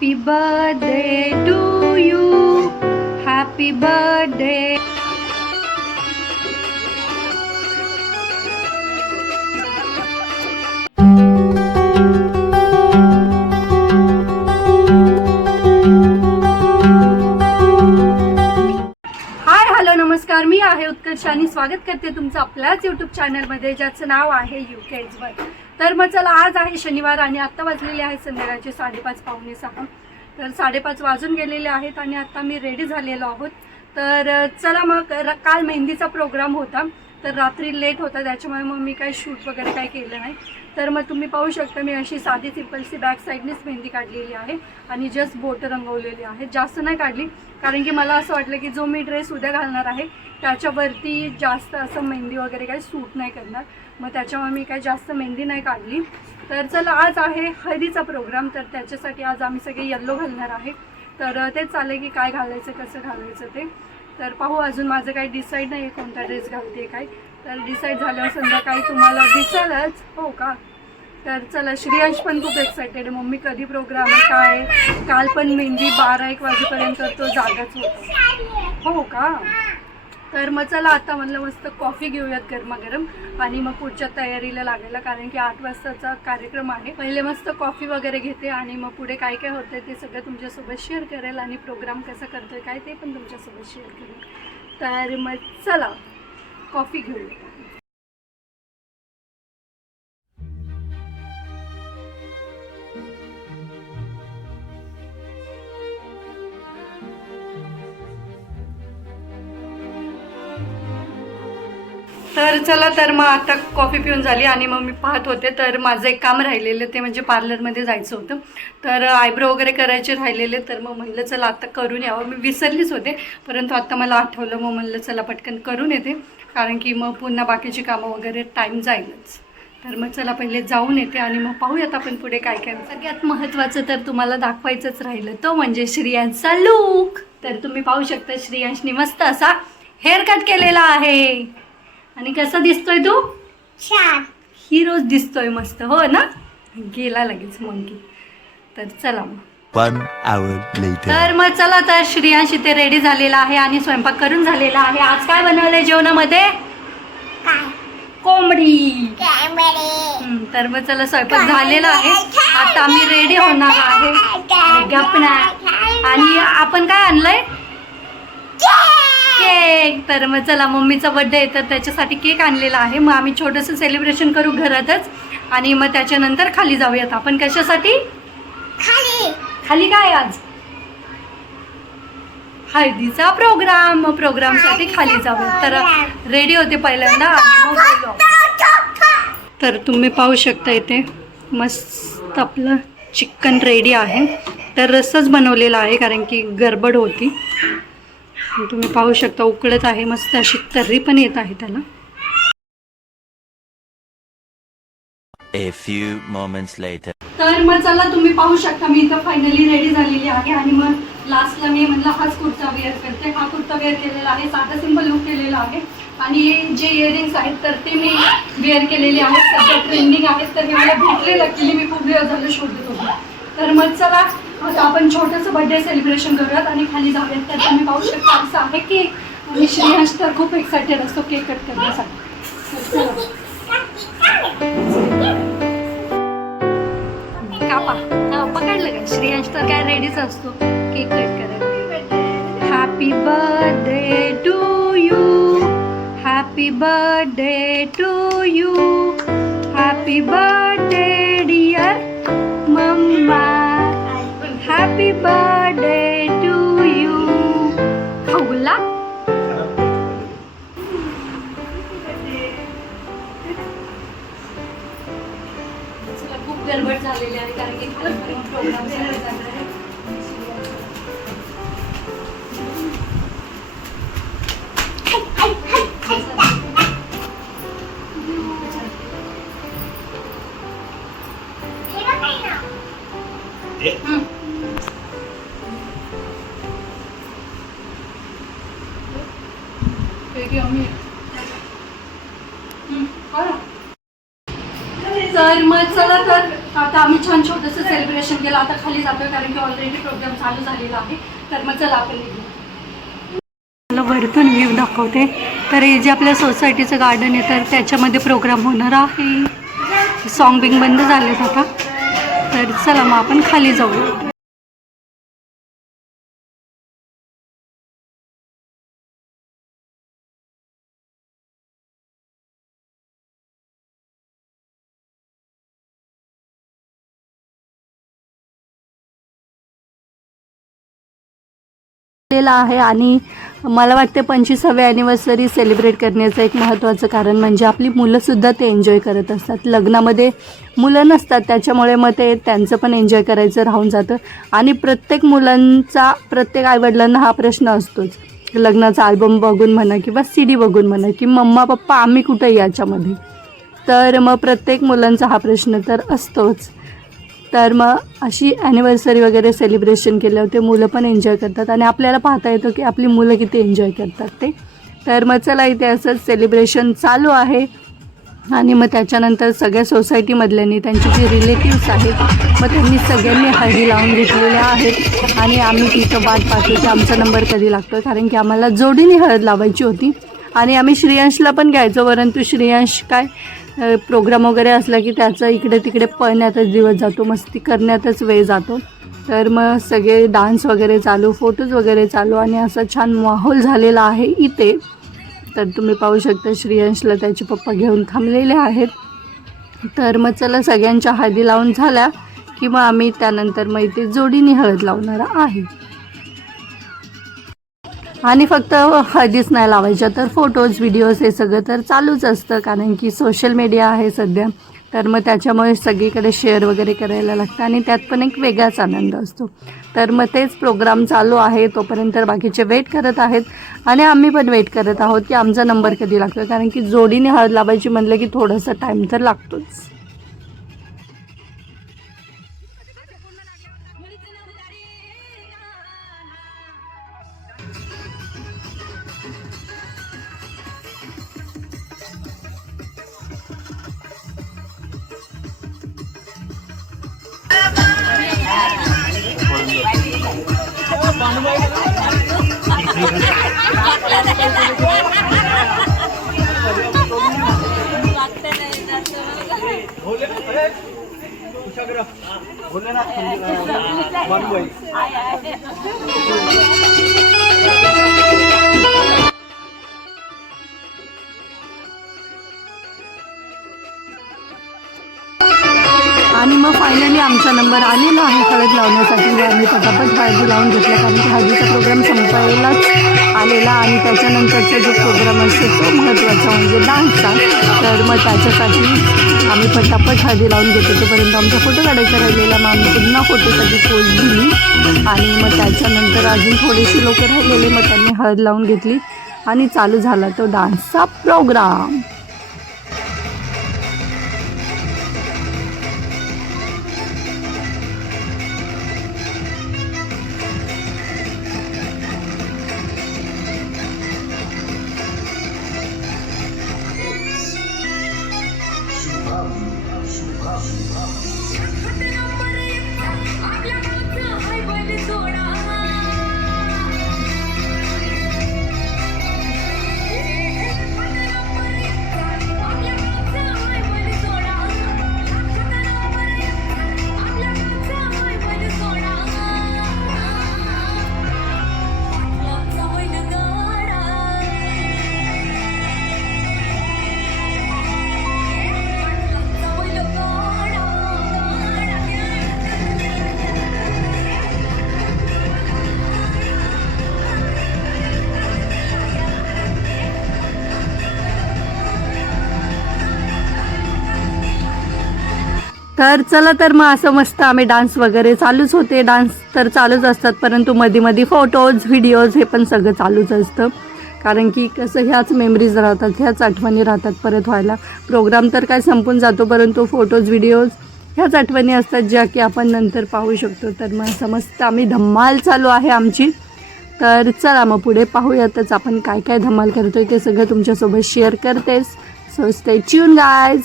Happy birthday to you happy birthday hi hello नमस्कार. मी आहे उत्कर्ष आणि स्वागत करते तुमचं आपल्याच यूट्यूब चॅनलमध्ये ज्याचं नाव आहे यू वन तर मग चला आज आहे शनिवार आणि आत्ता वाजलेले आहेत संध्याकाळचे साडेपाच पावणे सहा. तर साडेपाच वाजून गेलेले आहेत आणि आत्ता मी रेडी झालेलो आहोत. तर चला मग र- काल मेहंदीचा प्रोग्राम होता. तर रात्री लेट होता त्याच्यामुळे मग मी काही शूट वगैरे काही केलं नाही. तर मग तुम्ही पाहू शकता मी अशी साधी सिम्पलची बॅक साईडनेच मेहंदी काढलेली आहे आणि जस्ट बोट रंगवलेली आहे. जास्त नाही काढली कारण की मला असं वाटलं की जो मी ड्रेस उद्या घालणार आहे त्याच्यावरती जास्त असं मेहंदी वगैरे काही सूट नाही करणार. मग त्याच्यामुळे मी काही जास्त मेहंदी नाही काढली. तर चला आज आहे हळदीचा प्रोग्राम तर त्याच्यासाठी आज आम्ही सगळे यल्लो घालणार आहे. तर तेच चालेल की काय घालायचं कसं घालायचं ते. तर पाहू अजून माझं काही डिसाईड नाही आहे कोणता ड्रेस घालते काय. तर डिसाईड झाल्यावर संध्याकाळी तुम्हाला दिसेलच. हो का? तर चला श्रेयांश पण खूप एक्सायटेड आहे. मम्मी कधी प्रोग्राम आहे काय काल पण मेहंदी बारा एक वाजेपर्यंत तो जागाच होता. हो का? तर मग चला आता म्हणलं मस्त कॉफी घेऊयात गरमागरम आणि मग पुढच्या तयारीला लागायला कारण की आठ वाजताचा कार्यक्रम आहे. पहिले मस्त कॉफी वगैरे घेते आणि मग पुढे काय काय होतं ते सगळं तुमच्यासोबत शेअर करेल आणि प्रोग्राम कसा करतोय काय ते पण तुमच्यासोबत शेअर करेल. तर मग चला कॉफी घेऊया तर चला तर मग आता कॉफी पिऊन झाली आणि मग मी पाहत होते. तर माझं एक काम राहिलेलं ते म्हणजे पार्लरमध्ये जायचं होतं. तर आयब्रो वगैरे करायचे राहिलेले तर मग म्हणलं चला आता करून यावं. मी विसरलीच होते परंतु आता मला आठवलं मग म्हणलं चला पटकन करून येते. कारण की मग पुन्हा बाकीची कामं वगैरे टाईम जाईलच. तर मग चला पहिले जाऊन येते आणि मग पाहूयात आपण पुढे काय काय. सगळ्यात महत्त्वाचं तर तुम्हाला दाखवायचंच राहिलं तो म्हणजे श्रियांचा लूक तर तुम्ही पाहू शकता श्रियांशनी मस्त असा हेअर कट केलेला आहे. आणि कसा दिसतोय तू? छान. हिरोज दिसतोय मस्त हो ना? गेला लगेच मंकी तर चला मग. One hour later. तर मग चला तर श्रियांश इथे रेडी झालेला आहे आणि स्वयंपाक करून झालेला आहे. आज काय बनवलंय जेवणामध्ये? काय? कोंबडी. हम्म, तर मग चला स्वयंपाक झालेला आहे. आता आम्ही रेडी होणार आहे. गपना आणि आपण काय आणलंय? केक तर मग चला मम्मीचा बर्थडे आहे तर त्याच्यासाठी केक आणलेला आहे. मग आम्ही छोटंसं सेलिब्रेशन करू घरातच. आणि मग त्याच्यानंतर खाली जाऊयात आपण. कशासाठी? खाली. खाली काय आज? हळदीचा प्रोग्राम मग प्रोग्रामसाठी खाली जाऊया तर रेडी होते पहिल्यांदा? आणि मग. तर तुम्ही पाहू शकता इथे मस्त आपलं चिकन रेडी आहे. तर रस्साच बनवलेला आहे कारण की गडबड होती. तुम्ही पाहू शकता उकळत आहे मस्त अशी तर्री पण येत आहे त्याला. A few moments later. तर मग चला तुम्ही पाहू शकता मी इथं फायनली रेडी झालेली आहे आणि मग लास्टला मी म्हटलं हाच कुर्ता वेअर करते. हा कुर्ता वेअर केलेला आहे साधा सिंपल लुक केलेला आहे. आणि जे इयरिंग्स आहेत तर ते मी वेअर केलेले आहेत. सध्या ट्रेंडिंग आहेत तर मी मला भेटले लकीली मी खूप दिवस झालं शोधत होते. तर मग चला आता आपण छोटंसं बर्थडे सेलिब्रेशन करूयात आणि खाली जाऊयात तर तुम्ही पाहू शकता असं आहे केक आणि श्रेयांश तर खूप एक्सायटेड असतो केक कट करण्यासाठी. तर कापा पकडलं का? श्रेयांश तर काय रेडीच असतो केक कट करायला. Happy birthday to you happy birthday to you happy birth birthday to you खाऊला चला, खूप गडबड झालेली आहे कारण की प्रोग्राम तर मग चला तर आता आम्ही छान छोटंसं सेलिब्रेशन केलं. आता खाली जातोय कारण की ऑलरेडी प्रोग्राम चालू झालेला आहे. तर मग चला आपण निघू. मला वरतून व्ह्यू दाखवते. तर हे जे आपल्या सोसायटीचं गार्डन आहे तर त्याच्यामध्ये प्रोग्राम होणार आहे. सॉन्ग बिंग बंद झालेत आता. तर चला मग आपण खाली जाऊ. आहे आणि मला वाटते पंचवीसाव्या ॲनिव्हर्सरी सेलिब्रेट करण्याचं एक महत्त्वाचं कारण म्हणजे आपली मुलंसुद्धा ते एन्जॉय करत असतात. लग्नामध्ये मुलं नसतात त्याच्यामुळे मग ते त्यांचं पण एन्जॉय करायचं राहून जातं. आणि प्रत्येक मुलांचा प्रत्येक आईवडिलांना हा प्रश्न असतोच. लग्नाचा अल्बम बघून म्हणा किंवा सी डी बघून म्हणा की मम्मा पप्पा आम्ही कुठं याच्यामध्ये? तर मग प्रत्येक मुलांचा हा प्रश्न तर असतोच. तर मग अशी ॲनिव्हर्सरी वगैरे सेलिब्रेशन केलं होते. मुलं पण एन्जॉय करतात. आणि आपल्याला पाहता येतं की आपली मुलं किती एन्जॉय करतात ते. तर मग चला इथे असंच सेलिब्रेशन चालू आहे. आणि मग त्याच्यानंतर सगळ्या सोसायटीमधल्यांनी त्यांचे जे रिलेटिव्स आहेत मग त्यांनी सगळ्यांनी हळदी लावून घेतलेल्या आहेत. आणि आम्ही तिथं वाट पाहतो की आमचा नंबर कधी लागतो. कारण की आम्हाला जोडीने हळद लावायची होती. आणि आम्ही श्रेयांशला पण घ्यायचो परंतु श्रेयांश काय प्रोग्राम वगैरे असला की त्याचा इकडे तिकडे पळण्यातच दिवस जातो मस्ती करण्यातच वेळ जातो. तर मग सगळे डान्स वगैरे चालू फोटोज वगैरे चालू आणि असा छान माहोल झालेला आहे इथे. तर तुम्ही पाहू शकता श्रेयांशला त्याचे पप्पा घेऊन थांबलेले आहेत. तर मग चला सगळ्यांच्या हळदी लावून झाल्या की मग आम्ही त्यानंतर मग इथे जोडीने हळद लावणार आहे. आणि फक्त हळदीच नाही लावायच्या तर फोटोज व्हिडिओज हे सगळं तर चालूच असतं कारण की सोशल मीडिया आहे सध्या. तर मग त्याच्यामुळे सगळीकडे शेअर वगैरे करायला लागतं आणि त्यात पण एक वेगळाच आनंद असतो. तर मग तेच प्रोग्राम चालू आहे तोपर्यंत बाकीचे वेट करत आहेत. आणि आम्ही पण वेट करत आहोत की आमचा नंबर कधी लागतो कारण की जोडीने हळद लावायची म्हणलं की थोडासा टाईम तर लागतोच. one way. आणि मग फायनली आमचा नंबर आलेला आहे हळद लावण्यासाठी आम्ही पटापट हळदी लावून घेतला कारण की हळदीचा प्रोग्राम संपायलाच आलेला आणि त्याच्यानंतरचा जो प्रोग्राम असतो तो महत्त्वाचा म्हणजे डान्सचा तर मग त्याच्यासाठी आम्ही पटापट हळदी लावून घेतो. तोपर्यंत आमचा फोटो काढायचा राहिलेला मग आम्ही पुन्हा फोटोसाठी पोच दिली आणि मग त्याच्यानंतर अजून थोडेसे लोक राहिलेले मग त्यांनी हळद लावून घेतली. आणि चालू झाला तो डान्सचा प्रोग्राम शुभा तर चला तर मग असं मस्त आम्ही डान्स वगैरे चालूच होते. डान्स तर चालूच असतात परंतु मध्ये मध्ये फोटोज व्हिडिओज हे पण सगळं चालूच असतं. कारण की कसं ह्याच मेमरीज राहतात ह्याच आठवणी राहतात परत व्हायला. प्रोग्राम तर काय संपून जातो परंतु फोटोज व्हिडिओज ह्याच आठवणी असतात ज्या की आपण नंतर पाहू शकतो. तर मग समस्त आम्ही धम्माल चालू आहे आमची. तर चला मग पुढे पाहूयातच आपण काय काय धमाल करतोय ते सगळं तुमच्यासोबत शेअर करतेस. सो स्टे ट्यून गायज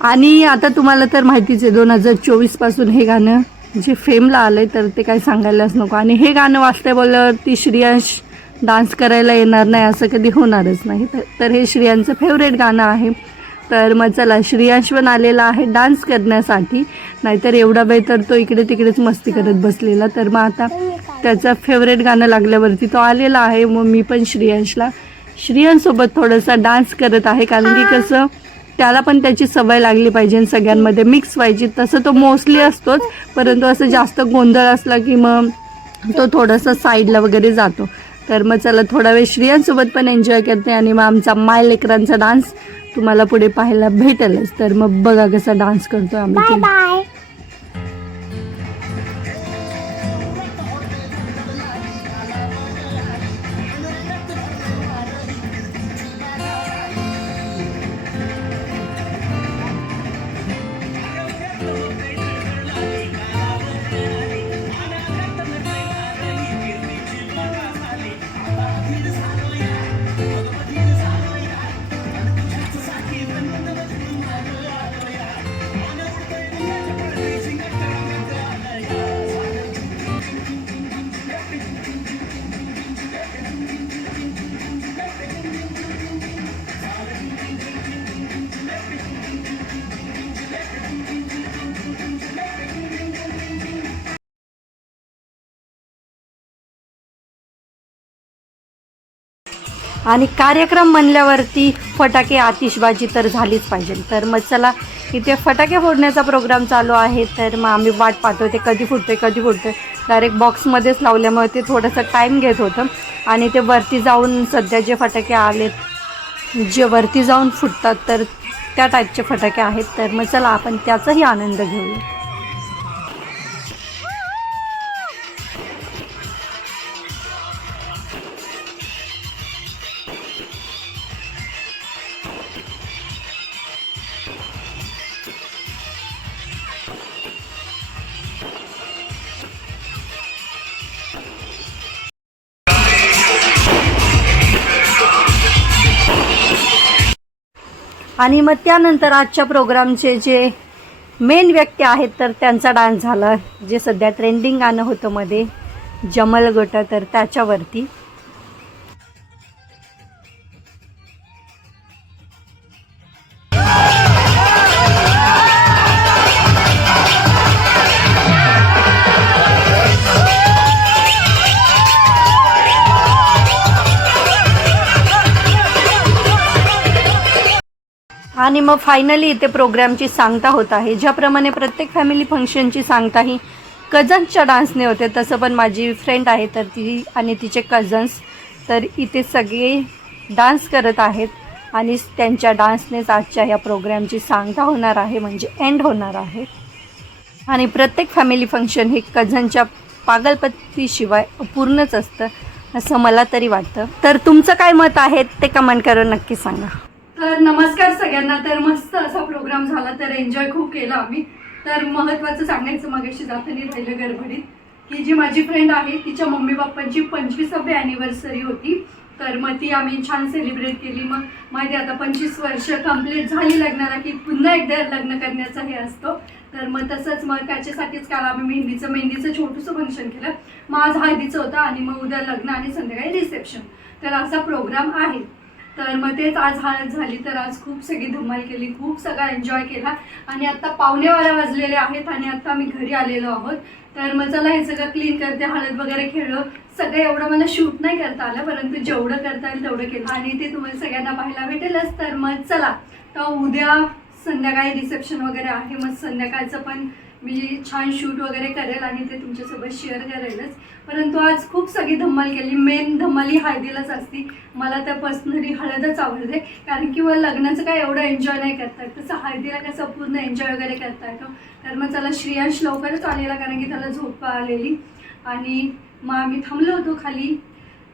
आणि आता तुम्हाला तर माहितीच आहे दोन हजार चोवीसपासून हे गाणं जे फेमला आलं आहे तर ते काही सांगायलाच नको. आणि हे गाणं वाचते बोलल्यावरती श्रियांश डान्स करायला येणार नाही असं कधी होणारच नाही. तर तर हे श्रियांचं फेवरेट गाणं आहे. तर मग चला श्रियांश पण आलेला आहे डान्स करण्यासाठी. नाहीतर एवढा वेळ तर तो इकडे तिकडेच मस्ती करत बसलेला. तर मग आता त्याचं फेवरेट गाणं लागल्यावरती तो आलेला आहे. मग मी पण श्रियांशला श्रियांसोबत थोडासा डान्स करत आहे. कारण की कसं त्याला पण त्याची सवय लागली पाहिजे सगळ्यांमध्ये मिक्स व्हायची. तसं तो मोस्टली असतोच परंतु असं जास्त गोंधळ असला की मग तो थोडासा साईडला वगैरे जातो. तर मग चला थोडा वेळ श्रियांसोबत पण एन्जॉय करते आणि मग आमचा माय लेकरांचा डान्स तुम्हाला पुढे पाहायला भेटेलच. तर मग बघा कसा डान्स करतो आम्ही. आणि कार्यक्रम म्हणल्यावरती फटाके आतिषबाजी तर झालीच पाहिजे. तर मग चला इथे फटाके फोडण्याचा प्रोग्राम चालू आहे. तर मग आम्ही वाट पाहतो ते कधी फुटते कधी फुटते डायरेक्ट बॉक्समध्येच लावल्यामुळे ते थोडंसं टाईम घेत होतं. आणि ते वरती जाऊन सध्या जे फटाके आलेत जे वरती जाऊन फुटतात तर त्या टाईपचे फटाके आहेत. तर मग चला आपण त्याचाही आनंद घेऊया. आणि मग त्यानंतर आजच्या प्रोग्रामचे जे मेन व्यक्ती आहेत तर त्यांचा डान्स झाला. जे सध्या ट्रेंडिंग गाणं होतं मध्ये जमल गट तर त्याच्यावरती. आणि मग फायनली इथे प्रोग्रामची सांगता होत आहे. ज्याप्रमाणे प्रत्येक फॅमिली फंक्शनची सांगता ही कझन्सच्या डान्सने होते. तसं पण माझी फ्रेंड आहे तर ती आणि तिचे कझन्स तर इथे सगळे डान्स करत आहेत. आणि त्यांच्या डान्सनेच आजच्या या प्रोग्रामची सांगता होणार आहे म्हणजे एंड होणार आहे. आणि प्रत्येक फॅमिली फंक्शन हे कझनच्या पागलपतीशिवाय पूर्णच असतं असं मला तरी वाटतं. तर तुमचं काय मत आहे ते कमेंट करून नक्की सांगा. तर नमस्कार सगळ्यांना. तर मस्त असा प्रोग्राम झाला तर एन्जॉय खूप केला आम्ही. तर महत्त्वाचं सांगायचं मगाशी जाताना राहिलं गडबडीत की जी माझी फ्रेंड आहे तिच्या मम्मी पप्पांची पंचवीसावी अॅनिव्हर्सरी होती. तर मग ती आम्ही छान सेलिब्रेट केली. मग माहिती आता पंचवीस वर्ष कंप्लीट झाली लग्नाला की पुन्हा एकदा लग्न करण्याचा हे असतो. तर मग तसंच मग त्याच्यासाठीच काल आम्ही मेहंदीचं मेहंदीचं छोटंसं फंक्शन केलं. मग आज हळदीचं होतं आणि मग उद्या लग्न आणि संध्याकाळी रिसेप्शन तर असा प्रोग्राम आहे. तर मग तेच आज हळद झाली. तर आज खूप सगळी धमाल केली खूप सगळा एन्जॉय केला. आणि आत्ता पावणे बारा वाजलेले आहेत आणि आत्ता आम्ही घरी आलेलो आहोत. तर मग चला हे सगळं क्लीन करते हळद वगैरे खेळलं. सगळं एवढं मला शूट नाही करता आलं परंतु जेवढं करता येईल तेवढं केलं. आणि ते तुम्हाला सगळ्यांना पाहायला भेटेलच. तर मग चला. तर उद्या संध्याकाळी रिसेप्शन वगैरे आहे. मग संध्याकाळचं पण मी छान शूट वगैरे करेल आणि ते तुमच्यासोबत शेअर करेलच. परंतु आज खूप सगळी धम्माल केली. मेन धम्मल ही हळदीलाच असती. मला तर पर्सनली हळदच आवडते. कारण की मग लग्नाचं काय एवढं एन्जॉय नाही करता येत. तसं हळदीला कसं पूर्ण एन्जॉय वगैरे करता येतो. तर मग त्याला श्रेयांश लवकरच आलेला कारण की त्याला झोप आलेली. आणि मग आम्ही थांबलो होतो खाली.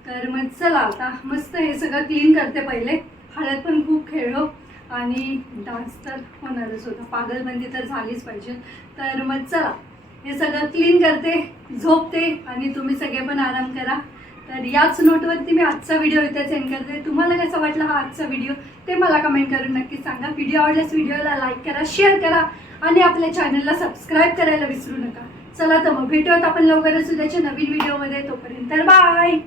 तर मग चला आता मस्त हे सगळं क्लीन करते पहिले. हळद पण खूप खेळलो. आणि डान्स तर होणारच होता. पागलबंदी तर झालीच पाहिजे. तर मग चला हे सगळं क्लीन करते झोपते आणि तुम्ही सगळे पण आराम करा. तर याच नोटवरती मी आजचा व्हिडिओ इथे सेंड करते. तुम्हाला कसा वाटला हा आजचा व्हिडिओ ते मला कमेंट करून नक्की सांगा. व्हिडिओ आवडल्यास व्हिडिओला लाईक करा शेअर करा आणि आपल्या चॅनलला सबस्क्राईब करायला विसरू नका. चला तर मग भेटूयात आपण लवकरच उद्याच्या नवीन व्हिडिओमध्ये तोपर्यंत बाय